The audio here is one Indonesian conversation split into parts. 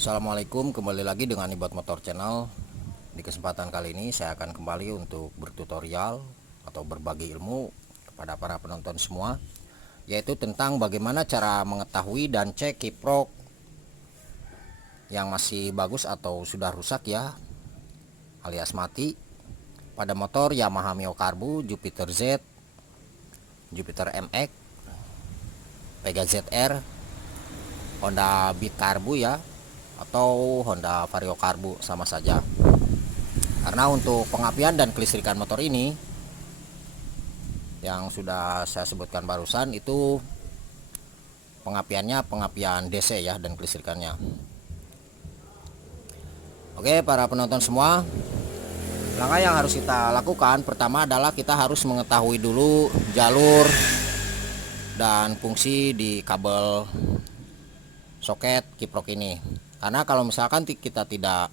Assalamualaikum, kembali lagi dengan Ibot Motor Channel. Di kesempatan kali ini saya akan kembali untuk bertutorial atau berbagi ilmu kepada para penonton semua, yaitu tentang bagaimana cara mengetahui dan cek kiprok yang masih bagus atau sudah rusak ya, alias mati, pada motor Yamaha Mio Karbu, Jupiter Z, Jupiter MX, Pega ZR, Honda Beat Karbu ya, atau Honda Vario Karbu, sama saja. Karena untuk pengapian dan kelistrikan motor ini yang sudah saya sebutkan barusan itu pengapiannya pengapian DC ya, dan kelistrikannya. Oke, para penonton semua, langkah yang harus kita lakukan pertama adalah kita harus mengetahui dulu jalur dan fungsi di kabel soket kiprok ini. Karena kalau misalkan kita tidak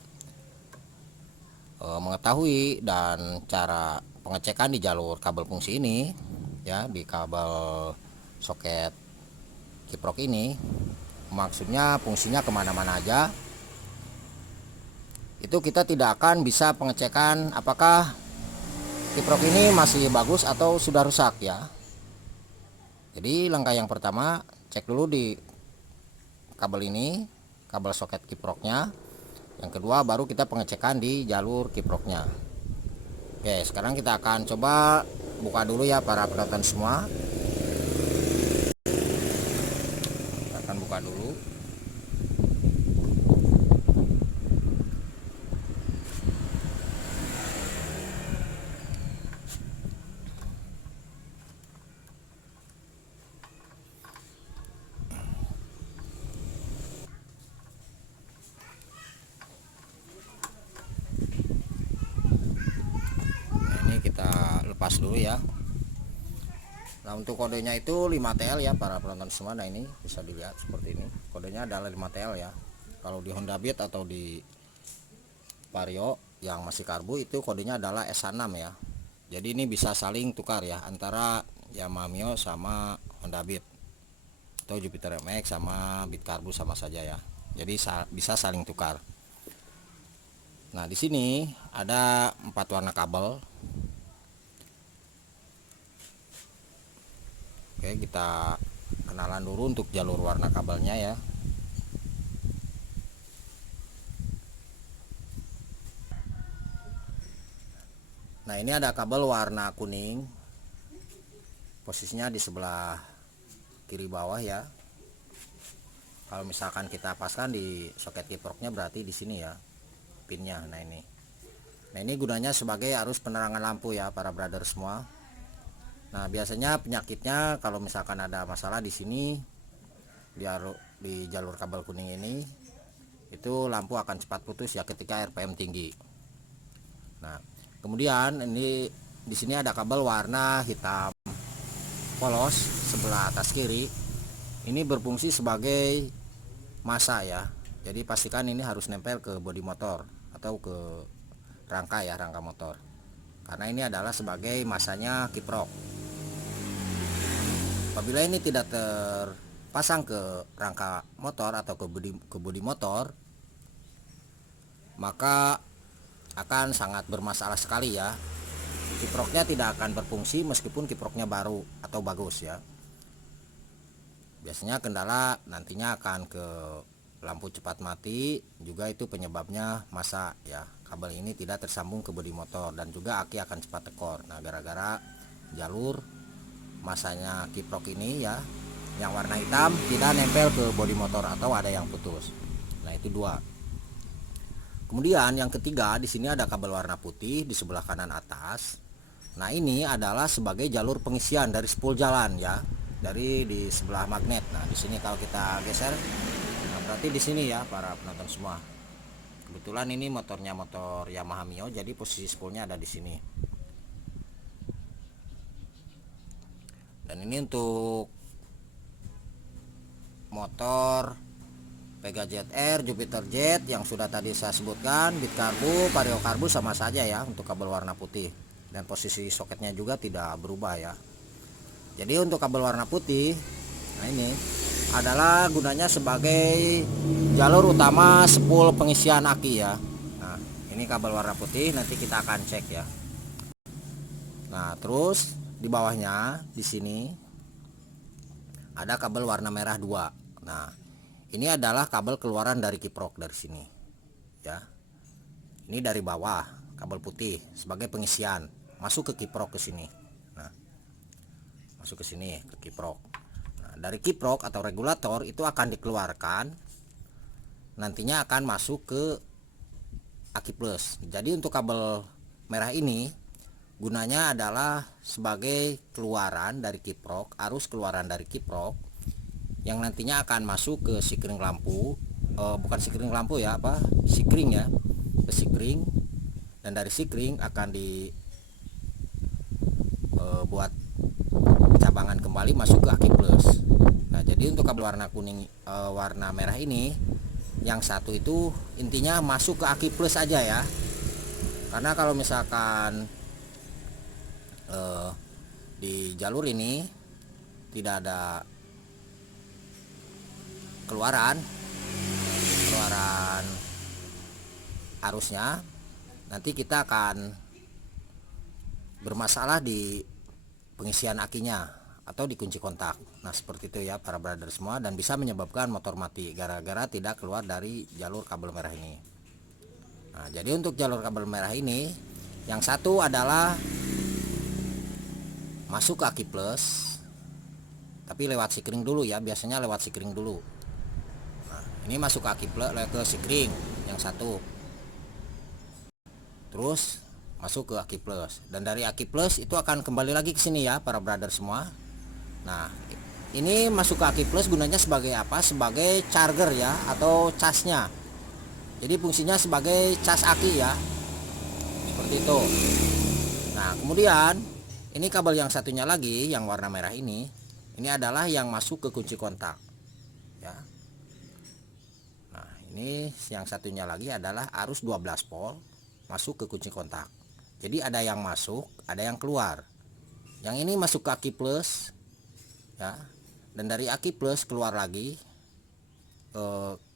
mengetahui dan cara pengecekan di jalur kabel fungsi ini ya, di kabel soket kiprok ini, maksudnya fungsinya kemana-mana aja, itu kita tidak akan bisa pengecekan apakah kiprok ini masih bagus atau sudah rusak ya. Jadi langkah yang pertama, cek dulu di kabel ini, kabel soket kiproknya. Yang kedua baru kita pengecekan di jalur kiproknya. Oke, sekarang kita akan coba buka dulu ya para penonton semua. Kita akan buka dulu. Nah, ini kita lepas dulu ya. Nah, untuk kodenya itu 5TL ya para penonton semua. Nah, ini bisa dilihat seperti ini. Kodenya adalah 5TL ya. Kalau di Honda Beat atau di Vario yang masih karbu itu kodenya adalah S6 ya. Jadi ini bisa saling tukar ya antara Yamaha Mio sama Honda Beat, atau Jupiter MX sama Beat Karbu sama saja ya. Jadi bisa saling tukar. Nah, di sini ada 4 warna kabel. Oke, kita kenalan dulu untuk jalur warna kabelnya ya. Nah, ini ada kabel warna kuning, posisinya di sebelah kiri bawah ya. Kalau misalkan kita paskan di soket kiproknya berarti di sini ya pinnya. Nah, ini gunanya sebagai arus penerangan lampu ya para brother semua. Nah, biasanya penyakitnya kalau misalkan ada masalah di sini di jalur kabel kuning ini, itu lampu akan cepat putus ya ketika RPM tinggi. Nah, kemudian ini di sini ada kabel warna hitam polos sebelah atas kiri. Ini berfungsi sebagai massa ya. Jadi pastikan ini harus nempel ke bodi motor atau ke rangka ya, rangka motor. Karena ini adalah sebagai massanya kiprok. Apabila ini tidak terpasang ke rangka motor atau ke bodi motor, maka akan sangat bermasalah sekali ya. Kiproknya tidak akan berfungsi meskipun kiproknya baru atau bagus ya. Biasanya kendala nantinya akan ke lampu cepat mati, juga itu penyebabnya massa ya. Kabel ini tidak tersambung ke bodi motor dan juga aki akan cepat tekor. Nah, gara-gara jalur massanya kiprok ini ya, yang warna hitam tidak nempel ke bodi motor atau ada yang putus. Nah, itu dua. Kemudian yang ketiga, di sini ada kabel warna putih di sebelah kanan atas. Nah, ini adalah sebagai jalur pengisian dari spool jalan ya, dari di sebelah magnet. Nah, di sini kalau kita geser, nah berarti di sini ya para penonton semua. Kebetulan ini motornya motor Yamaha Mio, jadi posisi spoolnya ada di sini. Dan ini untuk motor Pega ZR, Jupiter Z yang sudah tadi saya sebutkan, Beat Karbu, Vario Karbu sama saja ya untuk kabel warna putih. Dan posisi soketnya juga tidak berubah ya. Jadi untuk kabel warna putih, nah ini adalah gunanya sebagai jalur utama spool pengisian aki ya. Nah, ini kabel warna putih, nanti kita akan cek ya. Nah, terus di bawahnya di sini ada kabel warna merah 2. Nah, ini adalah kabel keluaran dari kiprok dari sini ya. Ini dari bawah kabel putih sebagai pengisian masuk ke kiprok ke sini. Nah, masuk ke sini ke kiprok. Nah, dari kiprok atau regulator itu akan dikeluarkan, nantinya akan masuk ke aki plus. Jadi untuk kabel merah ini gunanya adalah sebagai keluaran dari kiprok, arus keluaran dari kiprok yang nantinya akan masuk ke sikring lampu, bukan sikring lampu ya, sikring ya, ke sikring, dan dari sikring akan dibuat cabangan kembali masuk ke aki plus. Nah, jadi untuk kabel warna kuning, warna merah ini, yang satu itu intinya masuk ke aki plus aja ya, karena kalau misalkan di jalur ini tidak ada keluaran arusnya, nanti kita akan bermasalah di pengisian akinya atau di kunci kontak. Nah, seperti itu ya para brother semua, dan bisa menyebabkan motor mati gara-gara tidak keluar dari jalur kabel merah ini. Nah, jadi untuk jalur kabel merah ini, yang satu adalah masuk ke aki plus, tapi lewat sikring dulu ya, biasanya lewat sikring dulu. Nah, ini masuk ke aki plus, ke sikring yang satu, terus masuk ke aki plus, dan dari aki plus itu akan kembali lagi ke sini ya para brother semua. Nah, ini masuk ke aki plus gunanya sebagai apa? Sebagai charger ya, atau casnya. Jadi fungsinya sebagai cas aki ya, seperti itu. Nah, kemudian ini kabel yang satunya lagi yang warna merah ini adalah yang masuk ke kunci kontak ya. Nah, ini yang satunya lagi adalah arus 12 volt masuk ke kunci kontak. Jadi ada yang masuk, ada yang keluar. Yang ini masuk ke aki plus ya, dan dari aki plus keluar lagi,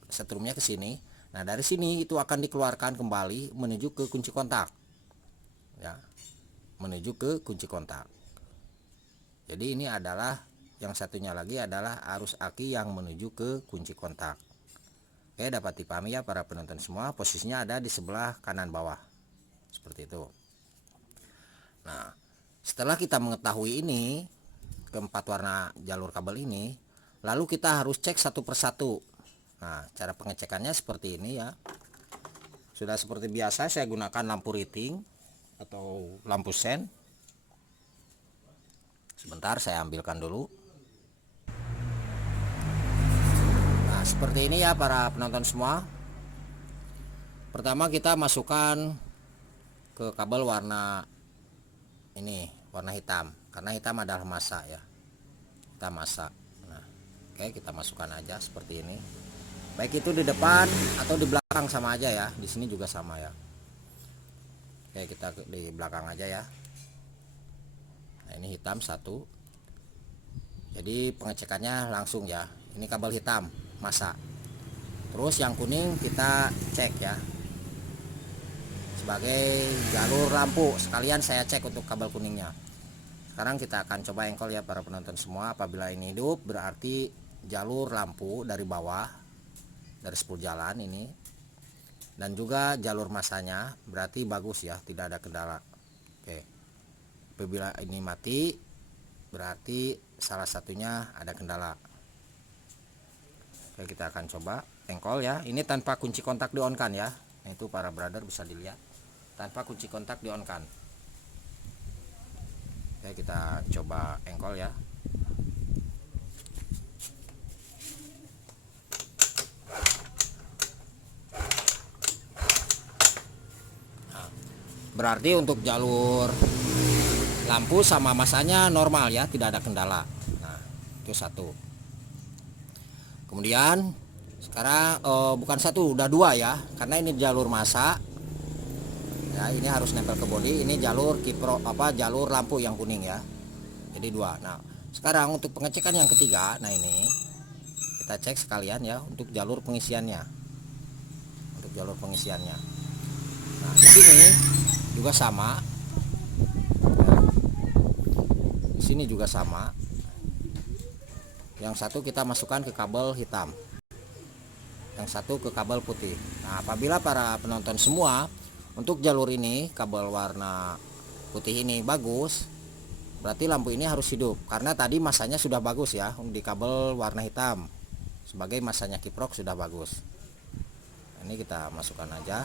setrumnya ke sini. Nah, dari sini itu akan dikeluarkan kembali menuju ke kunci kontak ya, menuju ke kunci kontak. Jadi ini adalah yang satunya lagi adalah arus aki yang menuju ke kunci kontak. Oke, dapat dipahami ya para penonton semua. Posisinya ada di sebelah kanan bawah seperti itu. Nah, setelah kita mengetahui ini, keempat warna jalur kabel ini, lalu kita harus cek satu persatu. Nah, cara pengecekannya seperti ini ya. Sudah seperti biasa, saya gunakan lampu riting atau lampu sen. Sebentar saya ambilkan dulu. Nah, seperti ini ya para penonton semua. Pertama kita masukkan ke kabel warna ini, warna hitam, karena hitam adalah massa ya, kita masak. Nah, oke, kita masukkan aja seperti ini, baik itu di depan atau di belakang sama aja ya, di sini juga sama ya. Oke, kita di belakang aja ya. Nah, ini hitam satu, jadi pengecekannya langsung ya. Ini kabel hitam massa, terus yang kuning kita cek ya sebagai jalur lampu. Sekalian saya cek untuk kabel kuningnya. Sekarang kita akan coba engkol ya para penonton semua. Apabila ini hidup berarti jalur lampu dari bawah, dari spool jalan ini, dan juga jalur masanya berarti bagus ya, tidak ada kendala. Oke, apabila ini mati berarti salah satunya ada kendala. Oke, kita akan coba engkol ya. Ini tanpa kunci kontak di on kan ya. Nah, itu para brother bisa dilihat tanpa kunci kontak di on kan. Oke, kita coba engkol ya. Nah, berarti untuk jalur lampu sama masanya normal ya, tidak ada kendala. Nah, itu satu. Kemudian sekarang bukan satu, udah dua ya, karena ini jalur massa ya, ini harus nempel ke bodi. Ini jalur kiprok jalur lampu yang kuning ya, jadi dua. Nah, sekarang untuk pengecekan yang ketiga, nah ini kita cek sekalian ya untuk jalur pengisiannya. Nah, di sini juga sama. Ya. Di sini juga sama. Yang satu kita masukkan ke kabel hitam, yang satu ke kabel putih. Nah, apabila para penonton semua untuk jalur ini kabel warna putih ini bagus, berarti lampu ini harus hidup karena tadi masanya sudah bagus ya di kabel warna hitam, sebagai masanya kiprok sudah bagus. Ini kita masukkan aja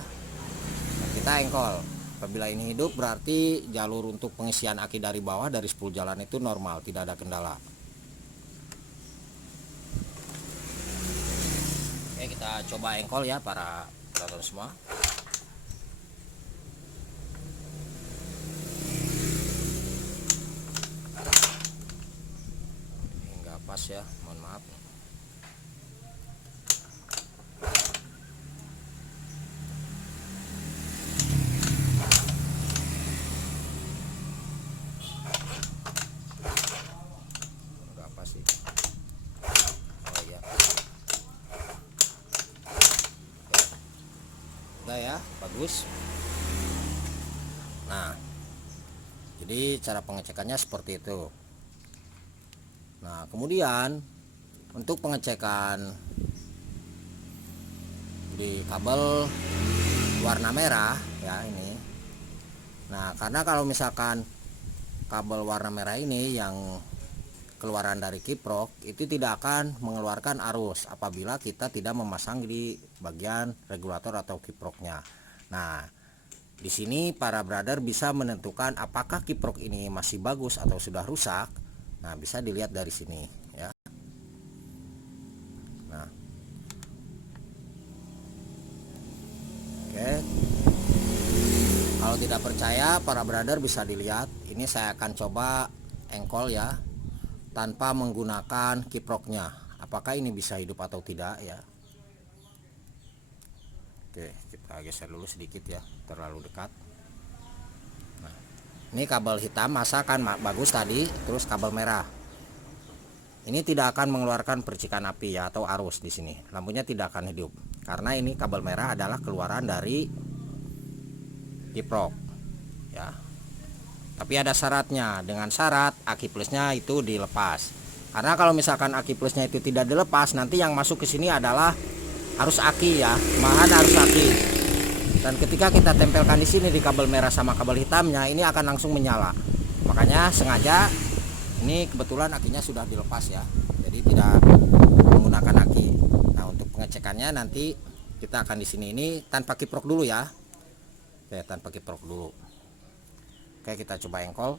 dan kita engkol. Apabila ini hidup berarti jalur untuk pengisian aki dari bawah dari spool jalan itu normal, tidak ada kendala. Oke, kita coba engkol ya para penonton semua. Enggak pas ya, mohon maaf. Enggak pas sih. Oh iya. Udah ya, bagus. Nah, jadi cara pengecekannya seperti itu. Nah, kemudian untuk pengecekan di kabel warna merah ya ini. Nah, karena kalau misalkan kabel warna merah ini yang keluaran dari kiprok itu tidak akan mengeluarkan arus apabila kita tidak memasang di bagian regulator atau kiproknya. Nah, di sini para brother bisa menentukan apakah kiprok ini masih bagus atau sudah rusak. Nah, bisa dilihat dari sini ya. Nah, oke. Kalau tidak percaya para brother bisa dilihat. Ini saya akan coba engkol ya, tanpa menggunakan kiproknya. Apakah ini bisa hidup atau tidak ya. Oke, kita geser dulu sedikit ya, terlalu dekat. Nah, ini kabel hitam masa kan bagus tadi, terus kabel merah. Ini tidak akan mengeluarkan percikan api ya atau arus di sini. Lampunya tidak akan hidup karena ini kabel merah adalah keluaran dari kiprok ya. Tapi ada syaratnya, dengan syarat aki plusnya itu dilepas. Karena kalau misalkan aki plusnya itu tidak dilepas, nanti yang masuk ke sini adalah arus aki ya, malahan arus aki. Dan ketika kita tempelkan di sini di kabel merah sama kabel hitamnya, ini akan langsung menyala. Makanya sengaja ini kebetulan akinya sudah dilepas ya, jadi tidak menggunakan aki. Nah, untuk pengecekannya nanti kita akan di sini ini tanpa kiprok dulu ya. Oke, tanpa kiprok dulu. Oke, kita coba engkol.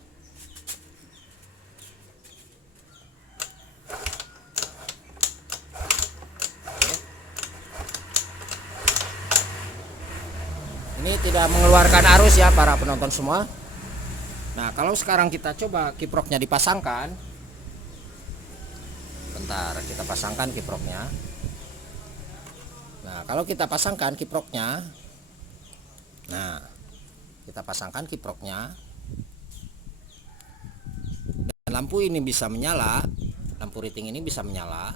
Ini tidak mengeluarkan arus ya para penonton semua. Nah, kalau sekarang kita coba kiproknya dipasangkan. Bentar, kita pasangkan kiproknya. Nah, kalau kita pasangkan kiproknya. Nah, kita pasangkan kiproknya. Dan lampu ini bisa menyala, lampu riting ini bisa menyala.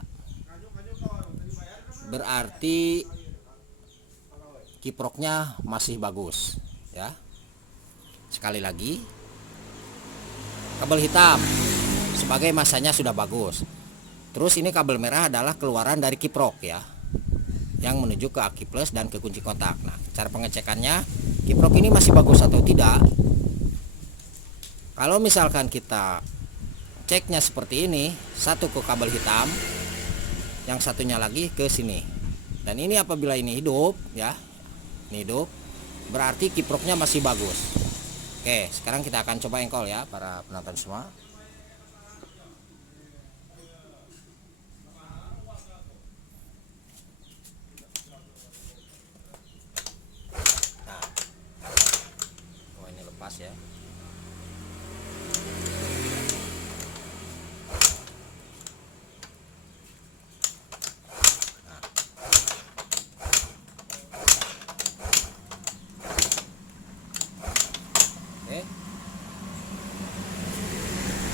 Berarti kiproknya masih bagus ya. Sekali lagi, kabel hitam sebagai masanya sudah bagus. Terus ini kabel merah adalah keluaran dari kiprok ya, yang menuju ke aki plus dan ke kunci kontak. Nah, cara pengecekannya kiprok ini masih bagus atau tidak. Kalau misalkan kita ceknya seperti ini, satu ke kabel hitam, yang satunya lagi ke sini. Dan ini apabila ini hidup ya, ini hidup, berarti kiproknya masih bagus. Oke, sekarang kita akan coba engkol ya para penonton semua. Nah, oh ini lepas ya.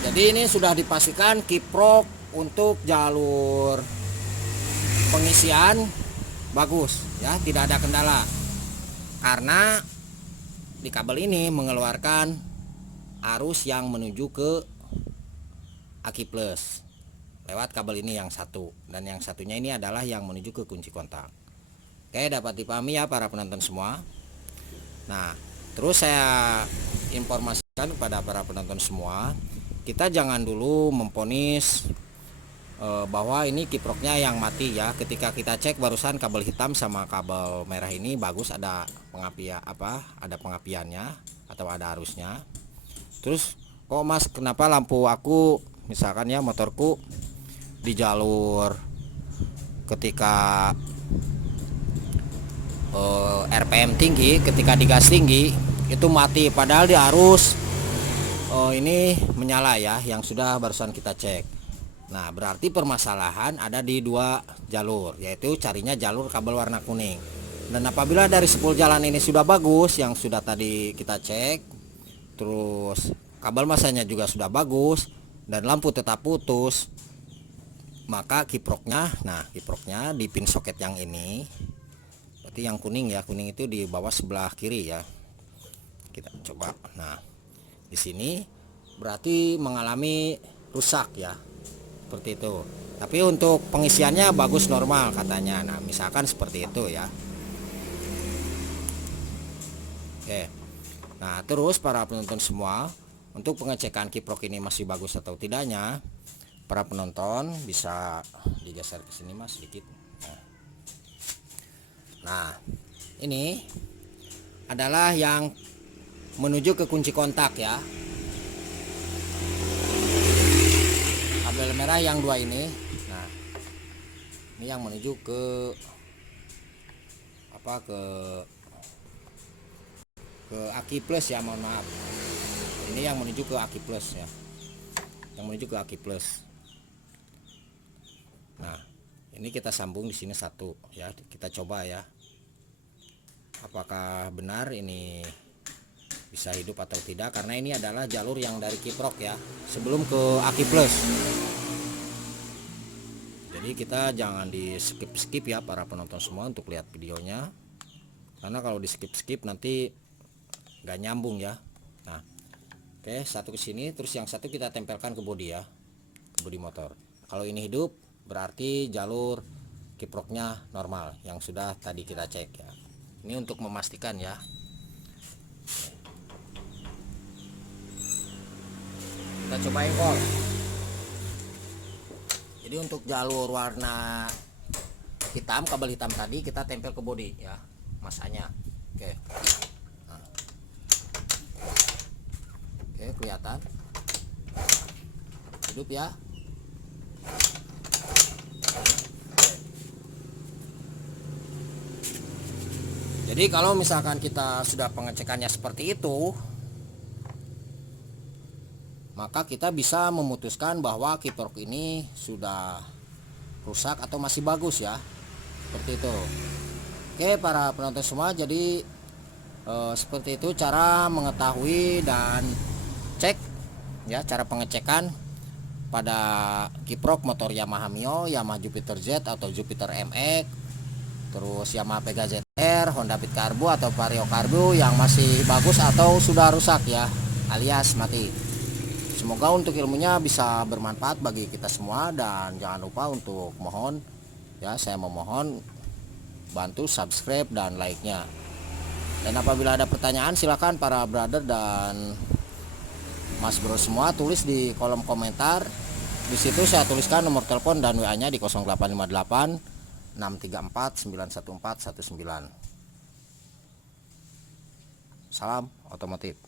Jadi ini sudah dipastikan kiprok untuk jalur pengisian bagus ya, tidak ada kendala karena di kabel ini mengeluarkan arus yang menuju ke aki plus lewat kabel ini yang satu, dan yang satunya ini adalah yang menuju ke kunci kontak. Oke, dapat dipahami ya para penonton semua. Nah, terus saya informasikan kepada para penonton semua, kita jangan dulu memponis bahwa ini kiproknya yang mati ya. Ketika kita cek barusan kabel hitam sama kabel merah ini bagus, ada pengapian ada pengapiannya atau ada arusnya. Terus kok Mas, kenapa lampu aku misalkan ya motorku di jalur ketika RPM tinggi, ketika digas tinggi itu mati, padahal di arus ini menyala ya, yang sudah barusan kita cek. Nah, berarti permasalahan ada di dua jalur, yaitu carinya jalur kabel warna kuning. Dan apabila dari 10 jalan ini sudah bagus, yang sudah tadi kita cek, terus kabel masanya juga sudah bagus, dan lampu tetap putus, maka kiproknya, nah kiproknya di pin soket yang ini, berarti yang kuning ya, kuning itu di bawah sebelah kiri ya. Kita coba. Nah, di sini berarti mengalami rusak ya. Seperti itu. Tapi untuk pengisiannya bagus normal katanya. Nah, misalkan seperti itu ya. Oke. Nah, terus para penonton semua, untuk pengecekan kiprok ini masih bagus atau tidaknya, para penonton bisa digeser ke sini Mas sedikit. Nah, ini adalah yang menuju ke kunci kontak ya. Kabel merah yang dua ini. Nah, ini yang menuju ke ke aki plus ya, mohon maaf. Ini yang menuju ke aki plus ya. Yang menuju ke aki plus. Nah, ini kita sambung di sini satu ya. Kita coba ya. Apakah benar ini bisa hidup atau tidak, karena ini adalah jalur yang dari kiprok ya, sebelum ke aki plus. Jadi kita jangan di skip ya para penonton semua untuk lihat videonya, karena kalau di skip nanti nggak nyambung ya. Nah, oke, satu ke sini, terus yang satu kita tempelkan ke bodi ya, ke bodi motor. Kalau ini hidup berarti jalur kiproknya normal yang sudah tadi kita cek ya. Ini untuk memastikan ya. Kita cobain kol. Jadi untuk jalur warna hitam, kabel hitam tadi kita tempel ke bodi ya, masanya. Oke. Nah. Oke, kelihatan. Hidup ya. Jadi kalau misalkan kita sudah pengecekannya seperti itu, maka kita bisa memutuskan bahwa kiprok ini sudah rusak atau masih bagus ya, seperti itu. Oke para penonton semua, jadi seperti itu cara mengetahui dan cek ya, cara pengecekan pada kiprok motor Yamaha Mio, Yamaha Jupiter Z atau Jupiter MX, terus Yamaha Pega ZR, Honda Fit Carbo atau Vario Carbo yang masih bagus atau sudah rusak ya, alias mati. Semoga untuk ilmunya bisa bermanfaat bagi kita semua, dan jangan lupa untuk mohon ya, saya memohon bantu subscribe dan like-nya. Dan apabila ada pertanyaan silakan para brother dan mas bro semua tulis di kolom komentar. Di situ saya tuliskan nomor telepon dan WA-nya di 0858 634 91419. Salam otomotif.